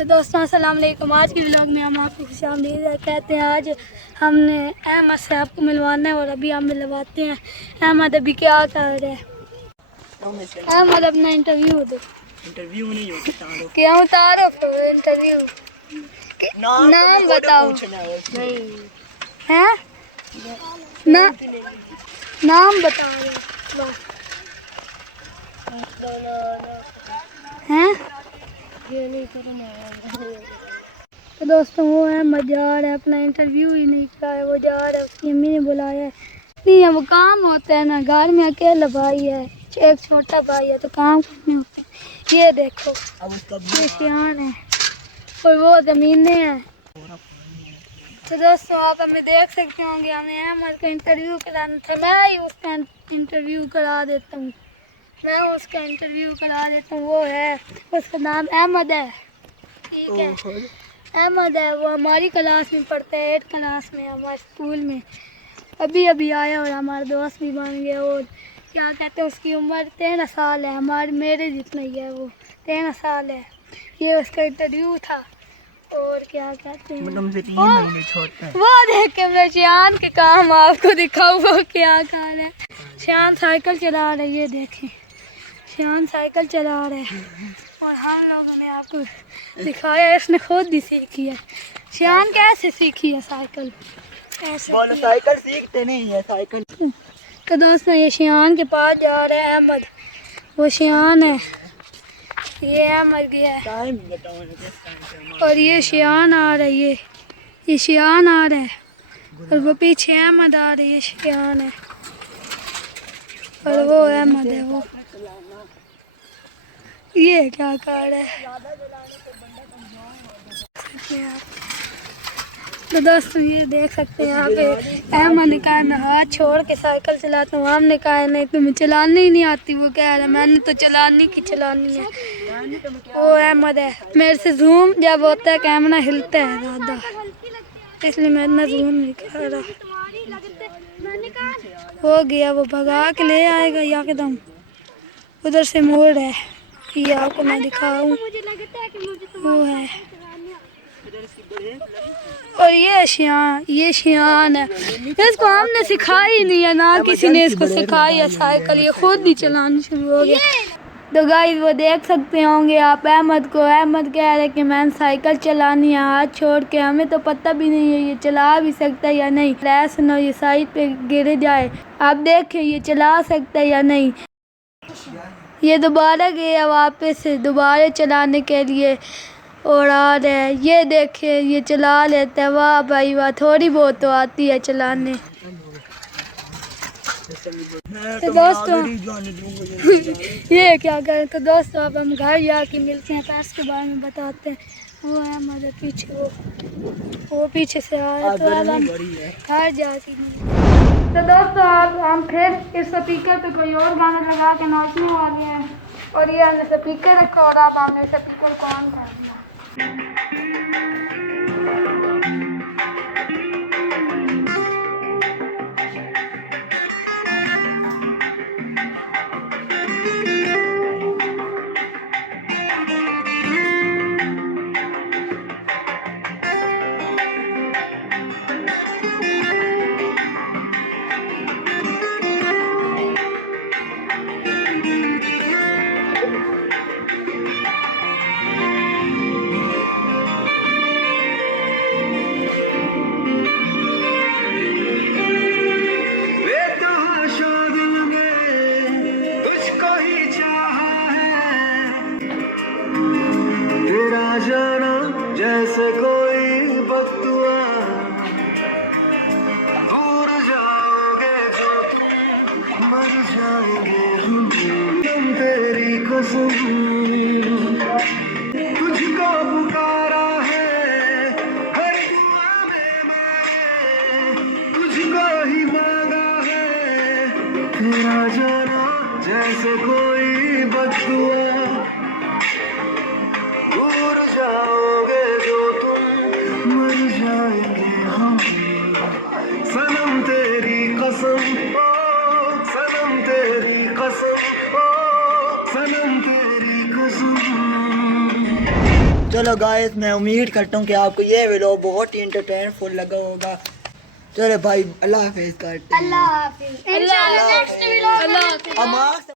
तो दोस्तों अस्सलाम वालेकुम। आज के व्लॉग में हम आपको खुशामदीद कहते हैं। आज हमने अहमद से आपको मिलवाना है और अभी हम मिलवाते हैं। अहमद अभी क्या कर रहे हैं? अहमद अपना इंटरव्यू दो। इंटरव्यू नहीं होता क्या उतारो फिर इंटरव्यू। नाम बताओ। हैं ना नाम बताओ हैं। तो दोस्तों वो है मजार है, अपना इंटरव्यू ही नहीं किया है, वो जा रहा है, उसकी अम्मी ने बुलाया है। नहीं है वो काम होता है ना, घर में अकेला भाई है, एक छोटा भाई है तो काम करने होते हैं। ये देखो ये शियान है और वो ज़मीनें हैं। तो दोस्तों आप हमें देख सकते होंगे, हमें अहमद का इंटरव्यू कराना था। मैं ही उसका इंटरव्यू करा देता हूँ, मैं उसका इंटरव्यू करा देता हूँ। वो है, उसका नाम अहमद है, ठीक है अहमद है। वो हमारी क्लास में पढ़ता है, 8th क्लास में हमारे स्कूल में। अभी अभी आया और हमारा दोस्त भी बन गया। और क्या कहते हैं उसकी उम्र 13 साल है, हमारे मेरे जितना ही है, वो 13 साल है। ये उसका इंटरव्यू था। और क्या कहते हैं वो देख के मैं शियान के काम आपको दिखाऊँ वो क्या कार है। शियान साइकिल चला रहे, ये देखें शियान साइकिल चला रहे हैं और हम लोगों ने आपको दिखाया, इसने खुद ही सीखी है। शियान कैसे सीखी है साइकिल? ऐसे साइकिल सीखते नहीं है साइकिल। तो दोस्तों ये शियान के पास जा रहे हैं अहमद, वो शियान है, ये अहमद गया है टाइम बताओ ना किस टाइम से और ये शियान आ रहा है, ये शियान आ रहा है और वो पीछे अहमद आ रही है, शियान है और वो अहमद है। वो ये क्या कर रहा है? तो दोस्तों ये देख सकते हैं यहाँ पे अहमद ने कहा मैं हाथ छोड़ के साइकिल चलाता हूँ। हमने कहा नहीं तुम्हें चलानी ही नहीं आती। वो कह रहा है मैंने तो चलानी है। वो अहमद है, मेरे से जूम जब होता है कैमरा हिलता है ज़्यादा, इसलिए मैं इतना जूम नहीं कर रहा। हो गया, वो भगा के ले आएगा एकदम, उधर से मोड़ है, ये आपको मैं दिखाऊं। वो है और ये शियान है, इसको हमने सिखाई नहीं है, ना किसी ने इसको सिखाई है साइकिल, ये खुद ही चलानी शुरू हो गया। तो गाइस वो देख सकते होंगे आप अहमद को, अहमद कह रहे कि मैंने साइकिल चलानी है हाथ छोड़ के। हमें तो पता भी नहीं है ये चला भी सकता है या नहीं, ऐसा ना ये साइड पे गिर जाए। आप देखें ये चला सकता है या नहीं। ये दोबारा गया वापस दोबारा चलाने के लिए और आ रहा है, ये देखिए ये चला लेता है। वाह भाई वाह, थोड़ी बहुत तो आती है चलाने। तो दोस्तों ये क्या करें। तो दोस्तों अब हम घर जाके मिलते हैं, पैसे के बारे में बताते हैं। वो है हमारे पीछे, वो पीछे से आ रहा है, तो अब हम घर जाके तो दोस्तों अब हम फिर इस स्पीकर पे कोई और गाना लगा के नाचने वाले हैं। और ये हमने स्पीकर रखा और अब हमने स्पीकर को ऑन कर दिया। चलो गाइस, मैं उम्मीद करता हूँ कि आपको ये वीडियो बहुत ही इंटरटेनफुल लगा होगा। चलो भाई, अल्लाह हाफिज करते हैं। अल्लाह हाफिज। इंशाल्लाह नेक्स्ट वीडियो अल्लाह हाफिज।